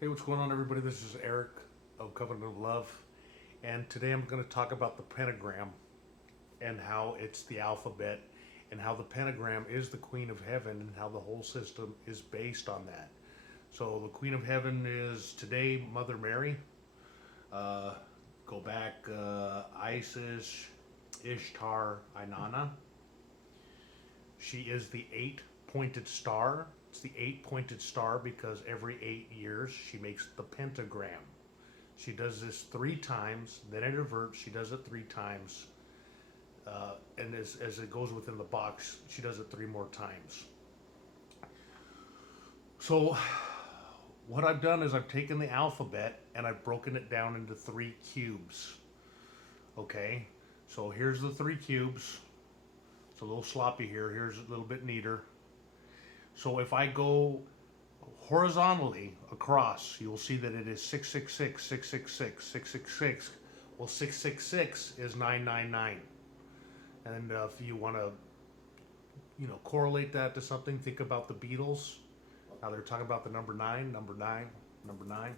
Hey, what's going on, everybody? This is Eric of Covenant of Love, and today I'm going to talk about the pentagram and how it's the alphabet, and how the pentagram is the Queen of Heaven, and how the whole system is based on that. So, the Queen of Heaven is today Mother Mary. Uh, Go back Isis, Ishtar, Inanna. She is the eight pointed star. It's the eight pointed star because every 8 years she makes the pentagram. She does this three times, then it reverts. She does it three times. And as it goes within the box, she does it three more times. So, what I've done is I've taken the alphabet and I've broken it down into three cubes. Okay? So, here's the three cubes. It's a little sloppy here. Here's a little bit neater. So if I go horizontally across, you will see that it is 666, 666, 666. Well, 666 is 999. And if you want to, correlate that to something, think about the Beatles. How they're talking about the number nine, number nine, number nine.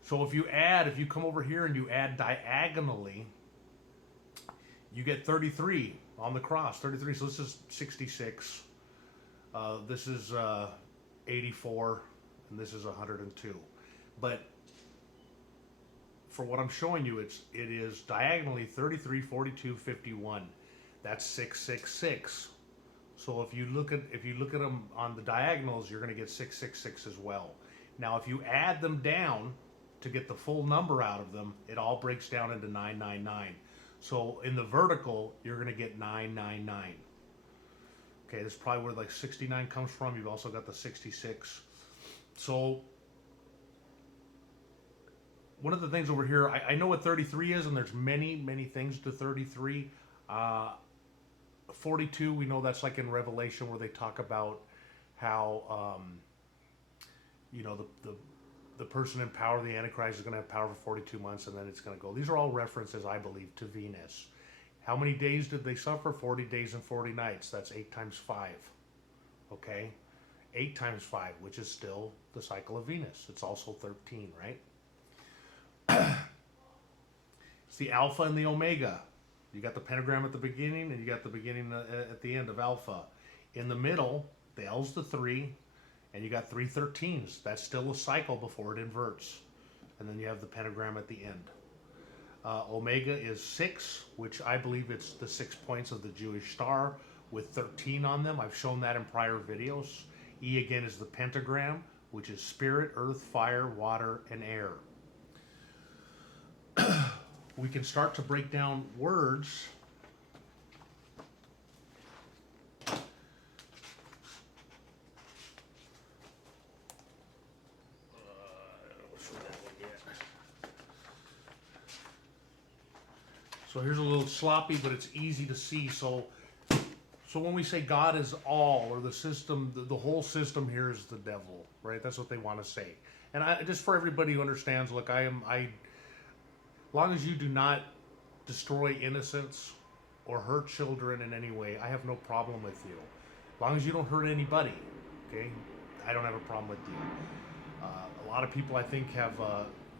So if you come over here and you add diagonally, you get 33 on the cross. 33. So this is 66. This is 84, and this is 102. But for what I'm showing you, it is diagonally 33, 42, 51. That's 666. So if you look at them on the diagonals, you're going to get 666 as well. Now, if you add them down to get the full number out of them, it all breaks down into 999. So in the vertical, you're going to get 999. Okay, this is probably where like 69 comes from. You've also got the 66. So one of the things over here, I know what 33 is, and there's many, many things to 33. 42, we know that's like in Revelation where they talk about how, the person in power, the Antichrist, is going to have power for 42 months, and then it's going to go. These are all references, I believe, to Venus. How many days did they suffer? 40 days and 40 nights. That's 8 times 5. Okay? 8 times 5, which is still the cycle of Venus. It's also 13, right? It's the Alpha and the Omega. You got the pentagram at the beginning, and you got the beginning at the end of Alpha. In the middle, the L's the 3, and you got 3 13s. That's still a cycle before it inverts. And then you have the pentagram at the end. Omega is 6, which I believe it's the 6 points of the Jewish star with 13 on them. I've shown that in prior videos. E again is the pentagram, which is spirit, earth, fire, water, and air. We can start to break down words. So here's a little sloppy, but it's easy to see. So when we say God is all, or the system, the whole system here is the devil, right? That's what they want to say. And just for everybody who understands, look, as long as you do not destroy innocents or hurt children in any way, I have no problem with you. As long as you don't hurt anybody, okay? I don't have a problem with you. A lot of people, I think, have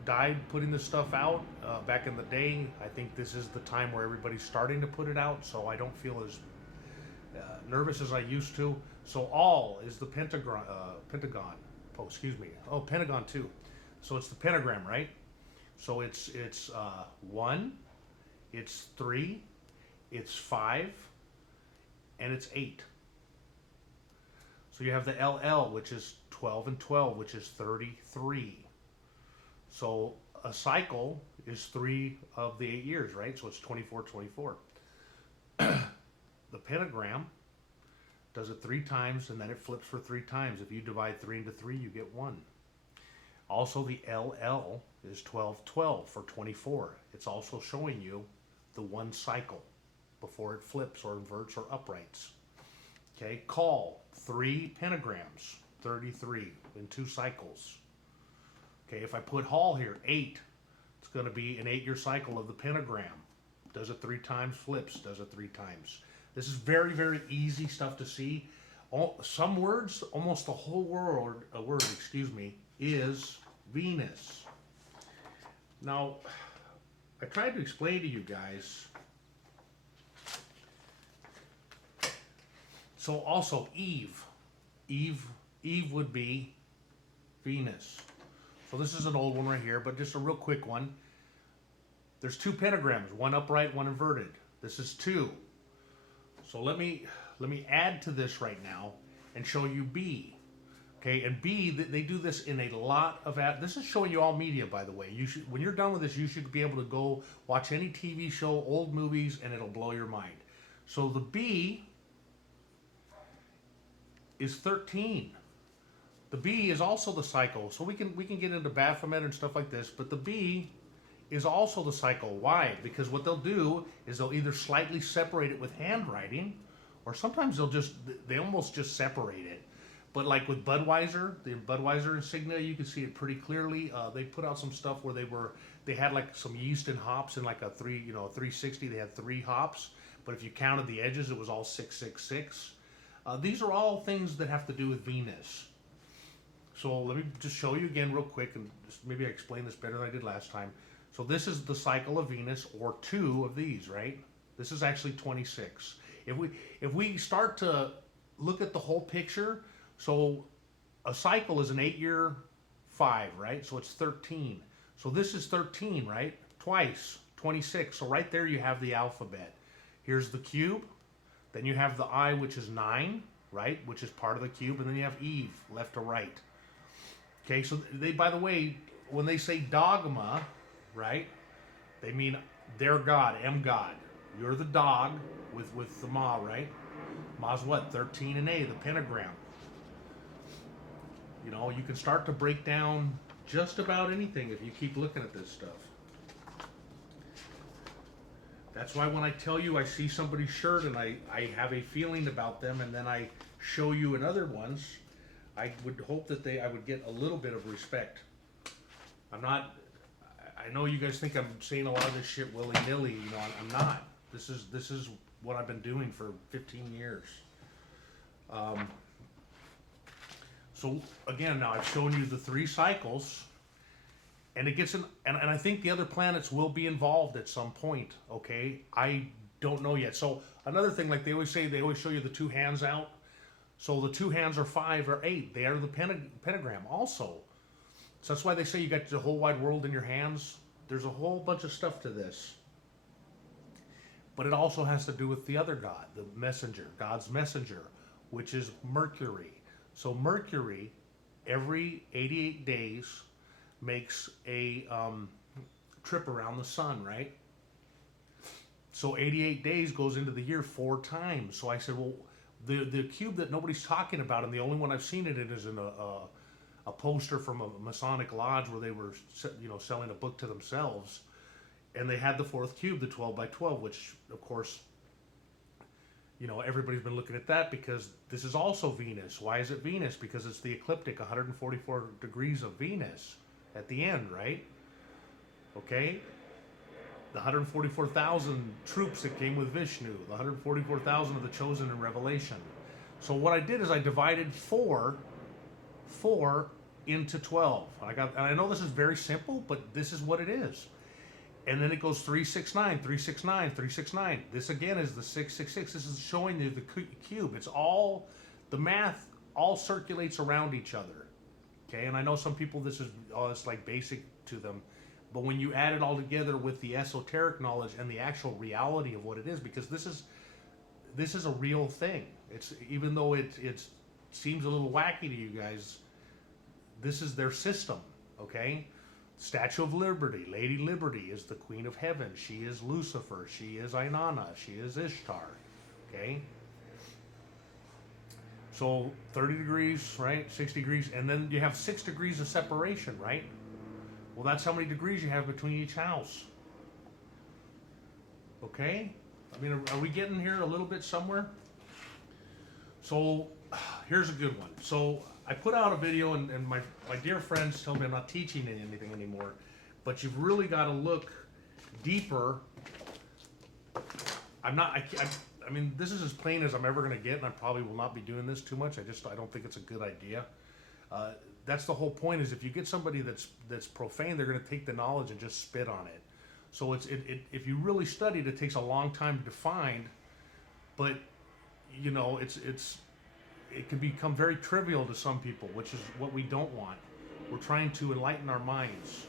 died putting this stuff out back in the day. I think this is the time where everybody's starting to put it out, so I don't feel as nervous as I used to. So all is the pentagon. Oh, excuse me. Oh, Pentagon 2. So it's the pentagram, right? So it's 1, it's 3, it's 5, and it's 8. So you have the LL, which is 12 and 12, which is 33. So a cycle is 3 of the 8 years, right? So it's 24, 24. The pentagram does it 3 times, and then it flips for 3 times. If you divide 3 into 3, you get 1. Also, the LL is 12, 12 for 24. It's also showing you the one cycle before it flips or inverts or uprights. Okay, call, 3 pentagrams, 33 in 2 cycles. Okay, if I put Hall here, 8, it's going to be an 8-year cycle of the pentagram. Does it 3 times, flips, does it 3 times. This is very, very easy stuff to see. Some words, almost the whole world, a word, excuse me, is Venus. Now, I tried to explain to you guys. So also Eve. Eve would be Venus. So this is an old one right here, but just a real quick one. There's two pentagrams, one upright, one inverted. This is 2. So let me add to this right now and show you B. Okay, and B, they do this in a lot of this is showing you all media, by the way. You should, when you're done with this, you should be able to go watch any TV show, old movies, and it'll blow your mind. So the B is 13. The B is also the cycle. So we can get into Baphomet and stuff like this, but the B is also the cycle. Why? Because what they'll do is they'll either slightly separate it with handwriting, or sometimes they almost just separate it. But like with Budweiser, the Budweiser insignia, you can see it pretty clearly. They put out some stuff where they had like some yeast and hops in like a 360. They had 3 hops, but if you counted the edges, it was all 666. These are all things that have to do with Venus. So let me just show you again real quick, and just maybe I explained this better than I did last time. So this is the cycle of Venus, or 2 of these, right? This is actually 26. If we start to look at the whole picture, so a cycle is an 8-year 5, right? So it's 13. So this is 13, right? Twice, 26. So right there you have the alphabet. Here's the cube. Then you have the I, which is 9, right? Which is part of the cube. And then you have Eve, left to right. Okay, so they, by the way, when they say dogma, right? They mean their God, M God. You're the dog with the Ma, right? Ma's what? 13 and A, the pentagram. You know, you can start to break down just about anything if you keep looking at this stuff. That's why when I tell you I see somebody's shirt and I have a feeling about them, and then I show you in other ones, I would hope that I would get a little bit of respect. I know you guys think I'm saying a lot of this shit willy-nilly, you know, I'm not. This is what I've been doing for 15 years. So again, now I've shown you the 3 cycles, and it gets and I think the other planets will be involved at some point. Okay, I don't know yet. So another thing, like they always say, they always show you the 2 hands out. So the 2 hands are 5 or 8. They are the pentagram also. So that's why they say you got the whole wide world in your hands. There's a whole bunch of stuff to this. But it also has to do with the other God, the messenger, God's messenger, which is Mercury. So Mercury, every 88 days, makes a trip around the sun, right? So 88 days goes into the year 4 times. So I said, well, the cube that nobody's talking about, and the only one I've seen it in is in a poster from a Masonic lodge where they were, you know, selling a book to themselves, and they had the 4th cube, the 12 by 12, which of course, you know, everybody's been looking at that because this is also Venus. Why is it Venus? Because it's the ecliptic, 144 degrees of Venus at the end, right? Okay? The 144,000 troops that came with Vishnu, the 144,000 of the chosen in Revelation. So what I did is I divided 4 into 12. And I know this is very simple, but this is what it is. And then it goes 369, 369, 369. This again is the 666. This is showing you the cube. It's all, the math all circulates around each other. Okay, and I know some people this is, oh, it's like basic to them. But when you add it all together with the esoteric knowledge and the actual reality of what it is, because this is a real thing. It's, even though it seems a little wacky to you guys, this is their system, okay? Statue of Liberty, Lady Liberty is the Queen of Heaven. She is Lucifer. She is Inanna. She is Ishtar, okay? So 30 degrees, right? 6 degrees, and then you have 6 degrees of separation, right? Well, that's how many degrees you have between each house. Okay? I mean, are we getting here a little bit somewhere? So here's a good one. So I put out a video, and my dear friends tell me I'm not teaching anything anymore, but you've really got to look deeper. I'm I mean, this is as plain as I'm ever going to get, and I probably will not be doing this too much. I don't think it's a good idea. That's the whole point. Is if you get somebody that's profane, they're going to take the knowledge and just spit on it. So if you really study it, it takes a long time to find, but you know it can become very trivial to some people, which is what we don't want. We're trying to enlighten our minds.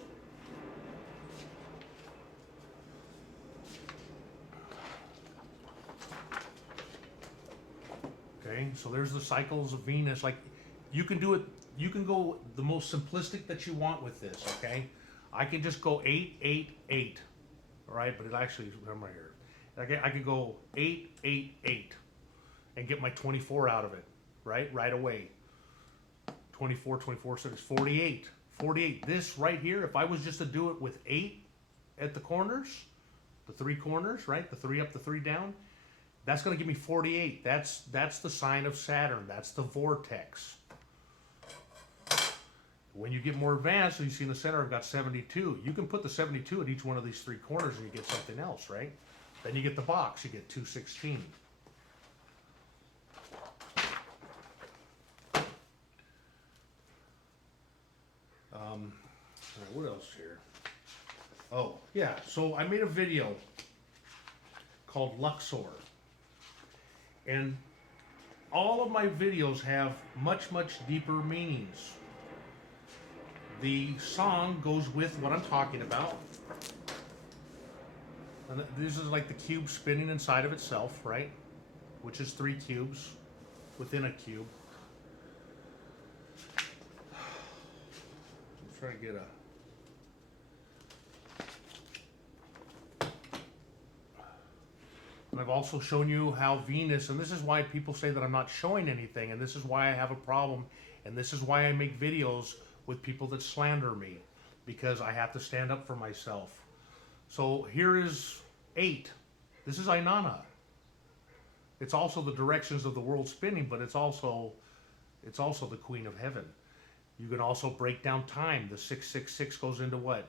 Okay, so there's the cycles of Venus. Like, you can do it, you can go the most simplistic that you want with this, okay? I can just go 8, 8, 8, all right? But it actually, I'm right here. I could go 8, 8, 8 and get my 24 out of it, right away. 24, 24, so it's 48. 48. This right here, if I was just to do it with 8 at the corners, the 3 corners, right? The 3 up, the 3 down, that's going to give me 48. That's the sign of Saturn. That's the vortex. When you get more advanced, so you see in the center, I've got 72. You can put the 72 at each one of these 3 corners and you get something else, right? Then you get the box. You get 216. All right, what else here? Oh, yeah. So I made a video called Luxor. And all of my videos have much, much deeper meanings. The song goes with what I'm talking about. And this is like the cube spinning inside of itself, right? Which is 3 cubes within a cube. I'm trying to get a... And I've also shown you how Venus, and this is why people say that I'm not showing anything, and this is why I have a problem, and this is why I make videos with people that slander me, because I have to stand up for myself. So here is 8. This is Ainana. It's also the directions of the world spinning, but it's also the Queen of Heaven. You can also break down time. The 666 goes into what?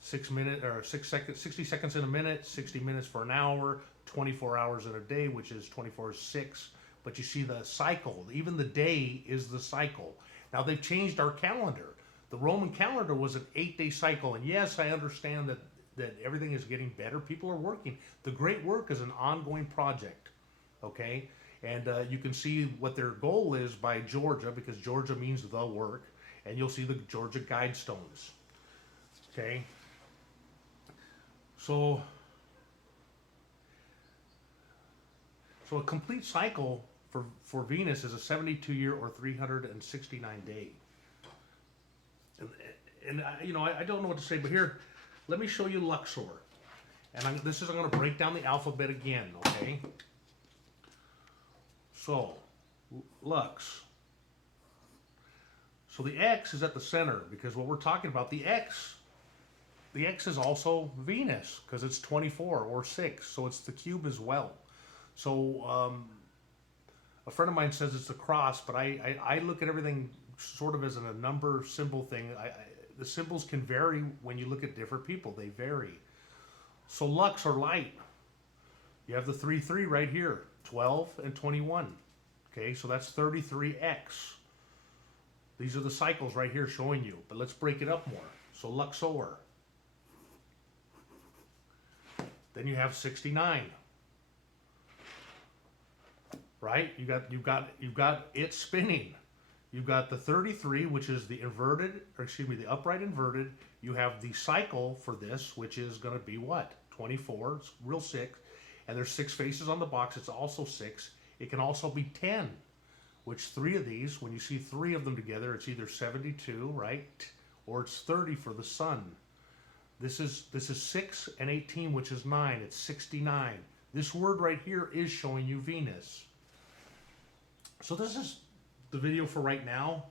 6 minutes or 6 seconds, 60 seconds in a minute, 60 minutes for an hour, 24 hours in a day, which is 24 is 6. But you see the cycle. Even the day is the cycle. Now they've changed our calendar. The Roman calendar was an 8-day cycle, and yes, I understand that everything is getting better. People are working. The great work is an ongoing project, okay? And you can see what their goal is by Georgia, because Georgia means the work, and you'll see the Georgia Guidestones, okay? So a complete cycle for Venus is a 72-year or 369 day. And I don't know what to say, but here, let me show you Luxor. And I'm going to break down the alphabet again, okay? So, Lux. So the X is at the center, because what we're talking about, the X is also Venus, because it's 24 or 6, so it's the cube as well. So a friend of mine says it's the cross, but I look at everything sort of as a number symbol thing. The symbols can vary when you look at different people. They vary. So Lux, or light, you have the 3, 3 right here, 12 and 21. Okay, so that's 33x. These are the cycles right here showing you, but let's break it up more. So Luxor. Then you have 69. Right? You've got it spinning. You've got the 33, which is the the upright inverted. You have the cycle for this, which is going to be what? 24. It's real 6. And there's 6 faces on the box. It's also 6. It can also be 10, which 3 of these, when you see 3 of them together, it's either 72, right? Or it's 30 for the sun. This is 6 and 18, which is 9. It's 69. This word right here is showing you Venus. So this is the video for right now.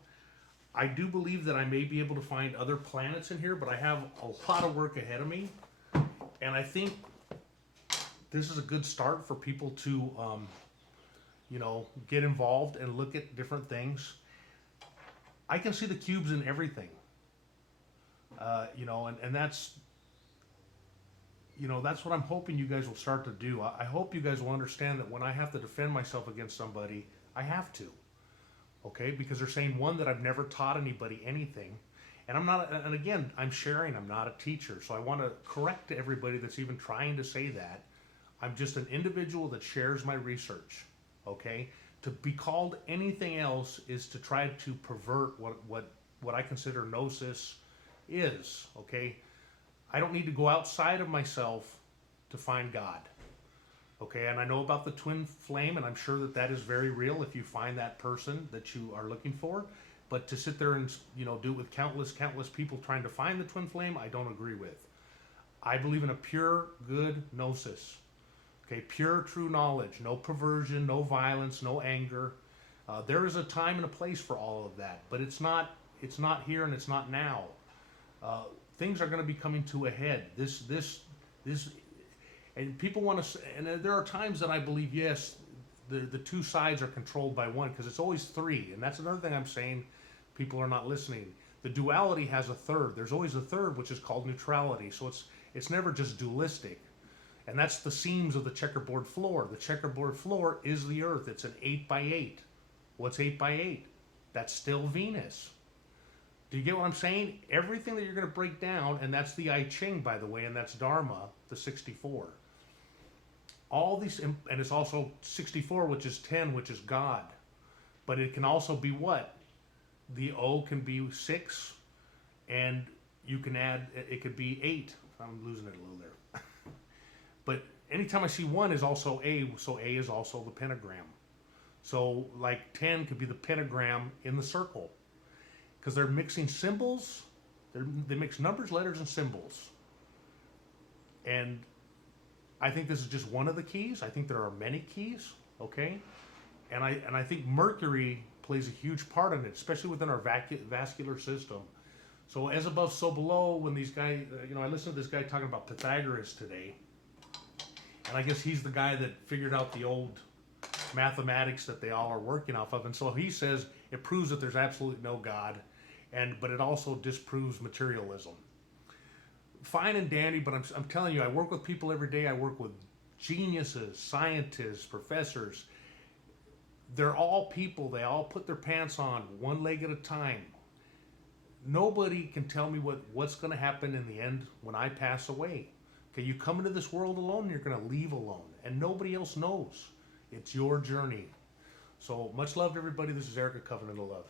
I do believe that I may be able to find other planets in here, but I have a lot of work ahead of me. And I think this is a good start for people to, get involved and look at different things. I can see the cubes in everything. And that's what I'm hoping you guys will start to do. I hope you guys will understand that when I have to defend myself against somebody, I have to. Okay? Because they're saying, one, that I've never taught anybody anything. And I'm not, and again, I'm sharing, I'm not a teacher. So I want to correct everybody that's even trying to say that. I'm just an individual that shares my research. Okay? To be called anything else is to try to pervert what I consider gnosis is. Okay? I don't need to go outside of myself to find God. Okay, and I know about the twin flame, and I'm sure that that is very real if you find that person that you are looking for. But to sit there and do it with countless people trying to find the twin flame, I don't agree with. I believe in a pure, good gnosis. Okay, pure, true knowledge, no perversion, no violence, no anger. There is a time and a place for all of that, but it's not here and it's not now. Things are going to be coming to a head. This, and people want to, and there are times that I believe, yes, the two sides are controlled by one, because it's always three, and that's another thing I'm saying. People are not listening. The duality has a third. There's always a third, which is called neutrality. So it's never just dualistic, and that's the seams of the checkerboard floor. The checkerboard floor is the Earth. It's an 8x8. What's 8x8? That's still Venus. Do you get what I'm saying? Everything that you're going to break down, and that's the I Ching, by the way, and that's Dharma, the 64. All these, and it's also 64, which is 10, which is God. But it can also be what? The O can be 6, and you can add, it could be 8. I'm losing it a little there. But anytime I see 1 is also A, so A is also the pentagram. So like 10 could be the pentagram in the circle. Because they're mixing symbols, they mix numbers, letters, and symbols. And I think this is just one of the keys. I think there are many keys, okay? And I think Mercury plays a huge part in it, especially within our vascular system. So as above, so below, when these guys, I listened to this guy talking about Pythagoras today, and I guess he's the guy that figured out the old mathematics that they all are working off of. And so he says it proves that there's absolutely no God, but it also disproves materialism. Fine and dandy, but I'm telling you, I work with people every day. I work with geniuses, scientists, professors. They're all people. They all put their pants on one leg at a time. Nobody can tell me what's going to happen in the end when I pass away. Okay, you come into this world alone, you're going to leave alone, and nobody else knows. It's your journey. So much love to everybody. This is Eric at Covenant of Love.